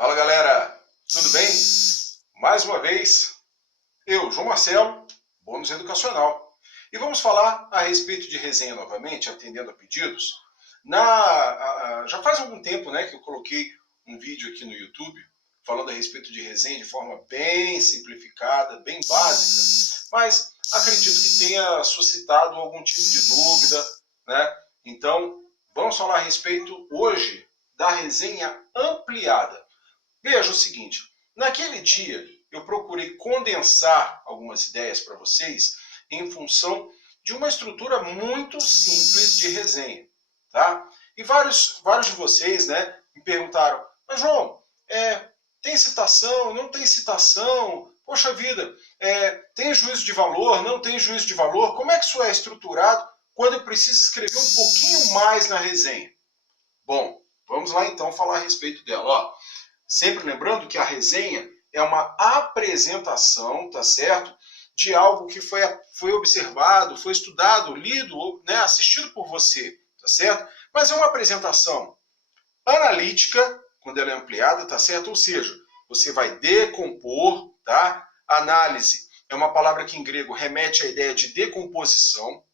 Fala galera, tudo bem? Mais uma vez, eu, João Marcelo, Bônus Educacional. E vamos falar a respeito de resenha novamente, atendendo a pedidos. Já faz algum tempo, né, que eu coloquei um vídeo aqui no YouTube falando a respeito de resenha de forma bem simplificada, bem básica, mas acredito que tenha suscitado algum tipo de dúvida, né? Então, vamos falar a respeito hoje da resenha ampliada. Veja o seguinte, naquele dia eu procurei condensar algumas ideias para vocês em função de uma estrutura muito simples de resenha, tá? E vários de vocês, né, me perguntaram, mas João, tem citação, não tem citação? Poxa vida, tem juízo de valor, não tem juízo de valor? Como é que isso é estruturado quando eu preciso escrever um pouquinho mais na resenha? Bom, vamos lá então falar a respeito dela, ó. Sempre lembrando que a resenha é uma apresentação, tá certo? De algo que foi observado, foi estudado, lido, né, assistido por você, tá certo? Mas é uma apresentação analítica, quando ela é ampliada, tá certo? Ou seja, você vai decompor, tá? Análise é uma palavra que em grego remete à ideia de decomposição,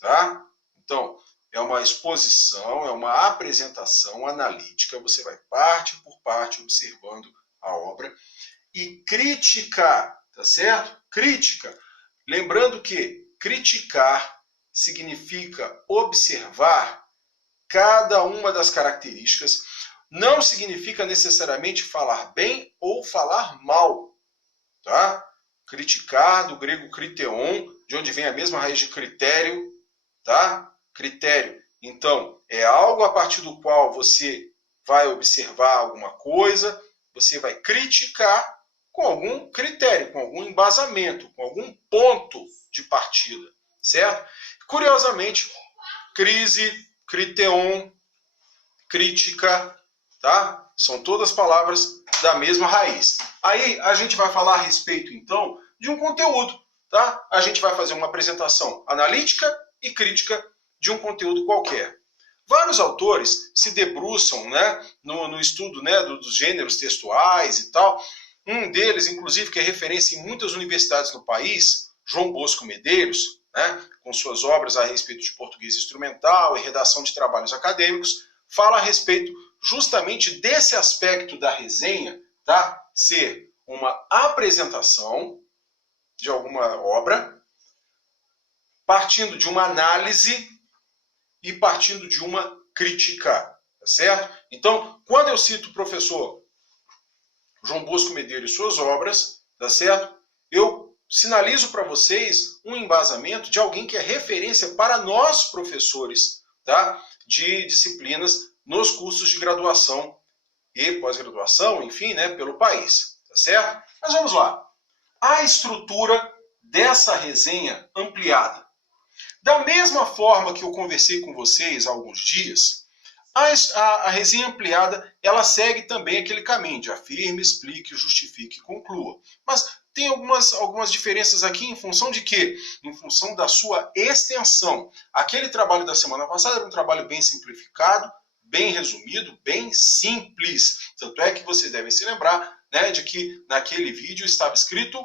tá? Então, é uma exposição, é uma apresentação analítica, você vai parte por parte observando a obra. E crítica, tá certo? Crítica. Lembrando que criticar significa observar cada uma das características, não significa necessariamente falar bem ou falar mal, tá? Criticar, do grego kriteon, de onde vem a mesma raiz de critério, tá? Critério. Então, é algo a partir do qual você vai observar alguma coisa, você vai criticar com algum critério, com algum embasamento, com algum ponto de partida, certo? Curiosamente, crise, criteon, crítica, tá? São todas palavras da mesma raiz. Aí a gente vai falar a respeito, então, de um conteúdo, tá? A gente vai fazer uma apresentação analítica e crítica de um conteúdo qualquer. Vários autores se debruçam, né, no estudo, né, dos gêneros textuais e tal. Um deles, inclusive, que é referência em muitas universidades no país, João Bosco Medeiros, né, com suas obras a respeito de português instrumental e redação de trabalhos acadêmicos, fala a respeito justamente desse aspecto da resenha, tá? Ser uma apresentação de alguma obra, partindo de uma análise e partindo de uma crítica, tá certo? Então, quando eu cito o professor João Bosco Medeiros e suas obras, tá certo? Eu sinalizo para vocês um embasamento de alguém que é referência para nós, professores, tá? De disciplinas nos cursos de graduação e pós-graduação, enfim, né, pelo país, tá certo? Mas vamos lá. A estrutura dessa resenha ampliada. Da mesma forma que eu conversei com vocês há alguns dias, a resenha ampliada ela segue também aquele caminho de afirme, explique, justifique e conclua. Mas tem algumas diferenças aqui em função de quê? Em função da sua extensão. Aquele trabalho da semana passada era um trabalho bem simplificado, bem resumido, bem simples. Tanto é que vocês devem se lembrar, né, de que naquele vídeo estava escrito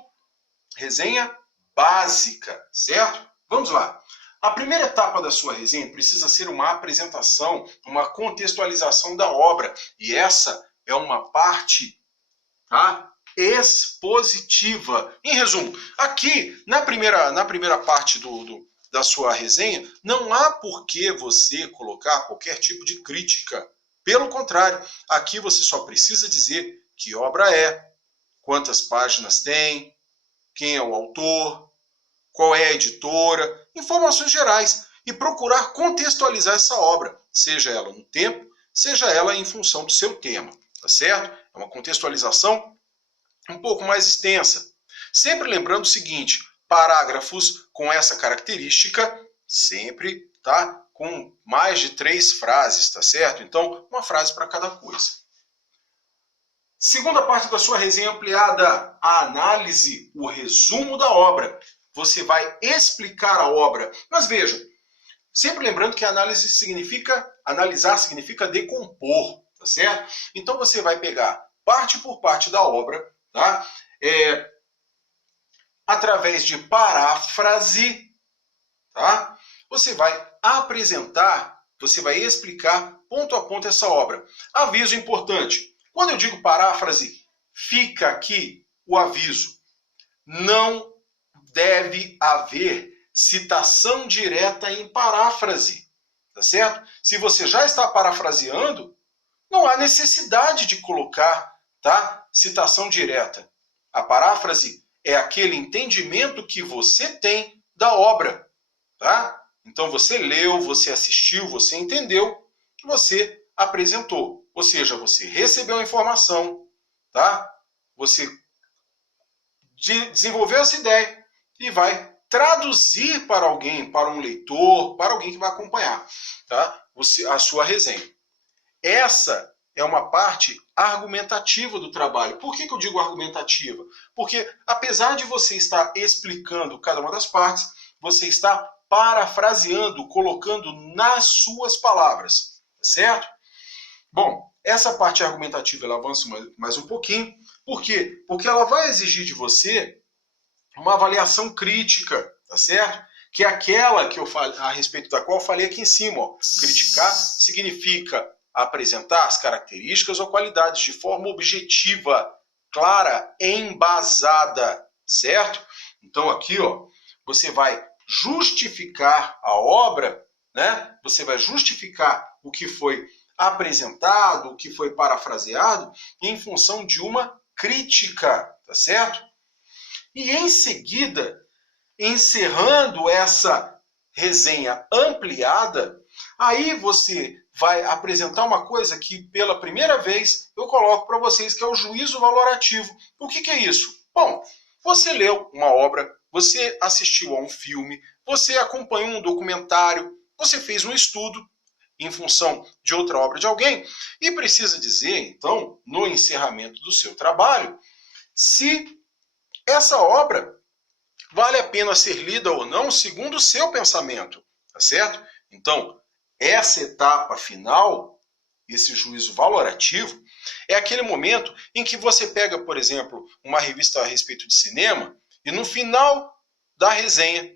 resenha básica, certo? Vamos lá. A primeira etapa da sua resenha precisa ser uma apresentação, uma contextualização da obra. E essa é uma parte, tá, expositiva. Em resumo, aqui na primeira parte da sua resenha, não há por que você colocar qualquer tipo de crítica. Pelo contrário, aqui você só precisa dizer que obra é, quantas páginas tem, quem é o autor, qual é a editora, informações gerais, e procurar contextualizar essa obra, seja ela no tempo, seja ela em função do seu tema, tá certo? É uma contextualização um pouco mais extensa. Sempre lembrando o seguinte, parágrafos com essa característica, sempre, tá? Com mais de 3 frases, tá certo? Então, uma frase para cada coisa. Segunda parte da sua resenha ampliada, a análise, o resumo da obra. Você vai explicar a obra. Mas veja, sempre lembrando que analisar significa decompor, tá certo? Então você vai pegar parte por parte da obra, tá? Através de paráfrase, tá? Você vai apresentar, você vai explicar ponto a ponto essa obra. Aviso importante, quando eu digo paráfrase, fica aqui o aviso. Não deve haver citação direta em paráfrase, tá certo? Se você já está parafraseando, não há necessidade de colocar, tá, citação direta. A paráfrase é aquele entendimento que você tem da obra, tá? Então você leu, você assistiu, você entendeu, você apresentou. Ou seja, você recebeu a informação, tá? Você desenvolveu essa ideia e vai traduzir para alguém, para um leitor, para alguém que vai acompanhar, tá? A sua resenha. Essa é uma parte argumentativa do trabalho. Por que eu digo argumentativa? Porque, apesar de você estar explicando cada uma das partes, você está parafraseando, colocando nas suas palavras, certo? Bom, essa parte argumentativa ela avança mais um pouquinho. Por quê? Porque ela vai exigir de você uma avaliação crítica, tá certo? Que é aquela que eu falei, a respeito da qual eu falei aqui em cima. Ó. Criticar significa apresentar as características ou qualidades de forma objetiva, clara, embasada, certo? Então aqui, ó, você vai justificar a obra, né? Você vai justificar o que foi apresentado, o que foi parafraseado, em função de uma crítica, tá certo? E em seguida, encerrando essa resenha ampliada, aí você vai apresentar uma coisa que pela primeira vez eu coloco para vocês, que é o juízo valorativo. O que é isso? Bom, você leu uma obra, você assistiu a um filme, você acompanhou um documentário, você fez um estudo em função de outra obra de alguém e precisa dizer, então, no encerramento do seu trabalho, se essa obra vale a pena ser lida ou não segundo o seu pensamento, tá certo? Então, essa etapa final, esse juízo valorativo, é aquele momento em que você pega, por exemplo, uma revista a respeito de cinema e no final da resenha,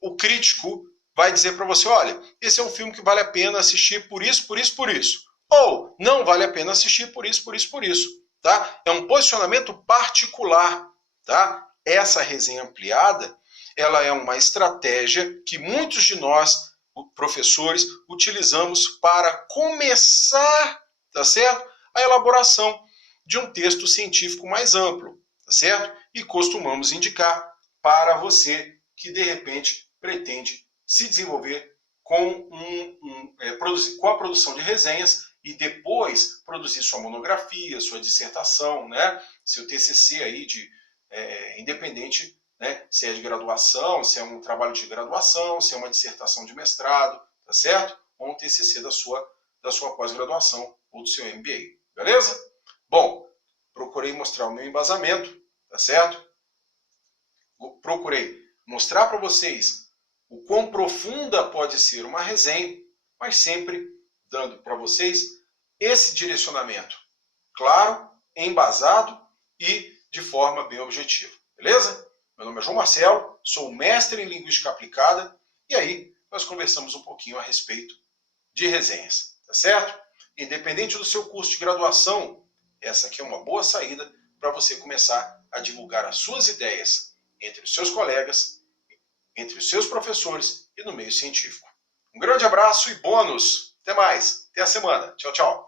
o crítico vai dizer para você, olha, esse é um filme que vale a pena assistir por isso, por isso, por isso. Ou não vale a pena assistir por isso, por isso, por isso. Tá? É um posicionamento particular. Tá? Essa resenha ampliada, ela é uma estratégia que muitos de nós, professores, utilizamos para começar, tá certo? A elaboração de um texto científico mais amplo, tá certo? E costumamos indicar para você que, de repente, pretende se desenvolver com, com a produção de resenhas e depois produzir sua monografia, sua dissertação, né? Seu TCC aí independente, né? Se é de graduação, se é um trabalho de graduação, se é uma dissertação de mestrado, tá certo? Ou um TCC da sua pós-graduação ou do seu MBA, beleza? Bom, procurei mostrar o meu embasamento, tá certo? Procurei mostrar para vocês o quão profunda pode ser uma resenha, mas sempre dando para vocês esse direcionamento claro, embasado e de forma bem objetiva. Beleza? Meu nome é João Marcelo, sou mestre em Linguística Aplicada e aí nós conversamos um pouquinho a respeito de resenhas, tá certo? Independente do seu curso de graduação, essa aqui é uma boa saída para você começar a divulgar as suas ideias entre os seus colegas, entre os seus professores e no meio científico. Um grande abraço e bônus! Até mais! Até a semana! Tchau, tchau!